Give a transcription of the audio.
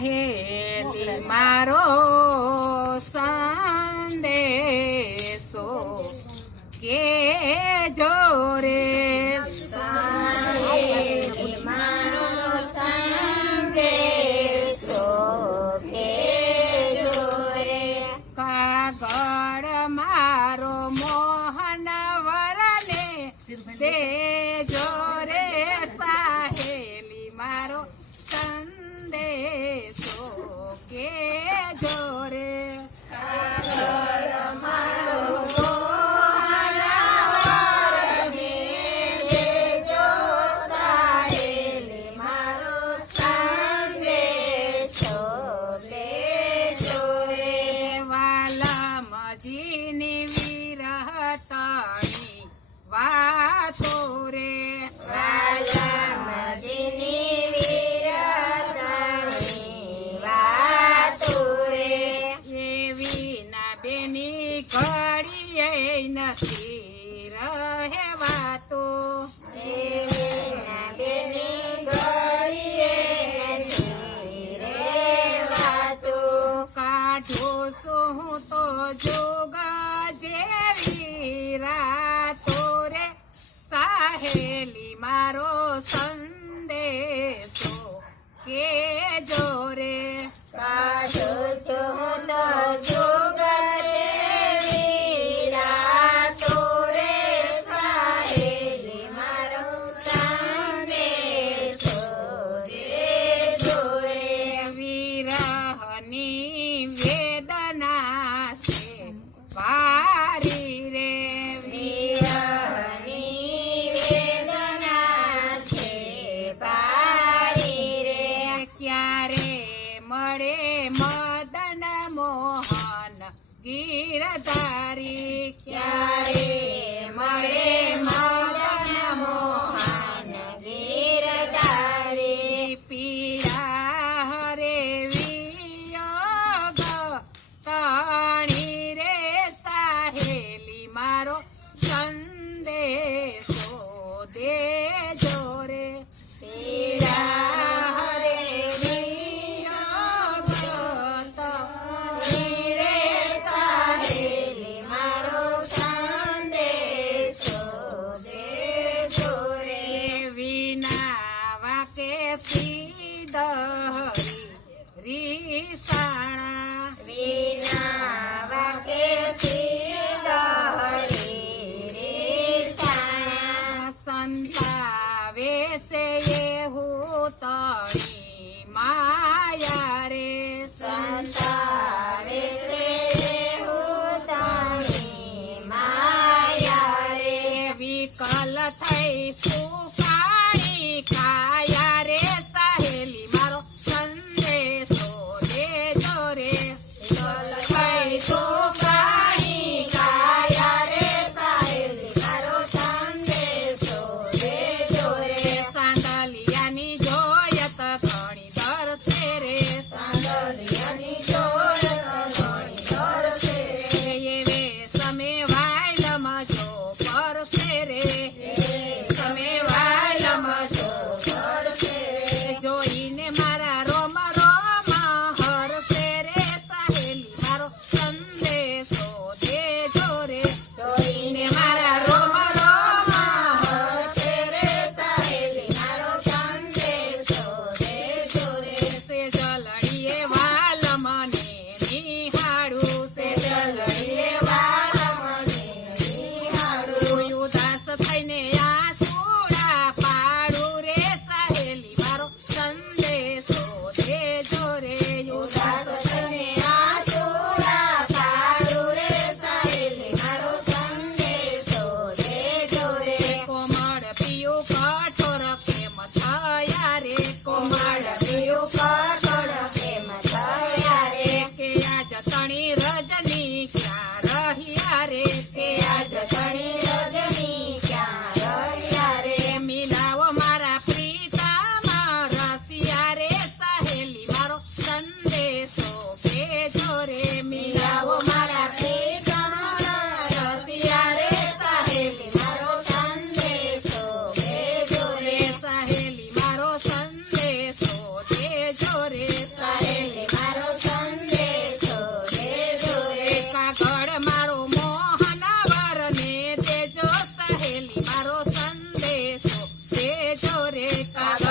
સાહેલી મારો સંદેશો કે જોરે સાહેલી મારો સંદેશો કે જોરે કાગળ મારો મોહન વરને તે જોરે સાહેલી મારો સંદેશો કે જોરે કાગળ મારો મોહન વરને દેજો સાહેલી મારો સંદેશો દેજો રે વાલમજીની વિરહતણી વાતો રે વાલમજીની વિરહતણી વાતો રે એવી ના બેની ઘડીએ નથી રહેવાતો દેવીના બેની ઘડીએ નથી રહેવાતો કાઢો છું હું તો જોગ જેવી રાતો રે સાહેલી મારો સંદેશો કે જોરે કાઢો છો તો જોગ જેવી રાતો રે સાહેલી મારો સંદેશો દેજો રે વિરહની વેદના છે ભારી રે વિરહની વેદના છે ભારી રે ક્યારે મળે મદન મોહન ગીરધારી ક્યારે મળે મદન મોહન ગીરધારી પીડા હરે વિયોગ તણી રે સાહેલી મારો સંદેશો દેજો રે પીડા હરે વિયોગ તણી રે સાહેલી મારો સંદેશો દેજો રે વિના વાકે સીધરી રીસાણા વિના વાકે સીધરી રીસાણા સંતાવે છે એવું તણી માયા રે સંતાવે છે ઉતાણી માયા રે વિકલ થઈ સુખાણી કાયા રે સાહેલી મારો સંદેશો દેજો રે વિકલ થઈ સુખાણી કાયા રે સાહેલી મારો સંદેશો દેજો રે સાંદલિયાની જોયત ઘણી દરસે રે સાંદલિયાની જોયત ઘણી દરસે રે એવે સમે વાયલમ જો પરસે રે તમે વાયલમ જો પડશે રે જોઈને મારા રોમ રોમ હરસે રે સાહેલી મારો સંદેશો દેજો રે જોઈને મારા રોમ રોમ હરશે રે સાહેલી મારો સંદેશો દેજો રે તે જલડીએ રે કાગળ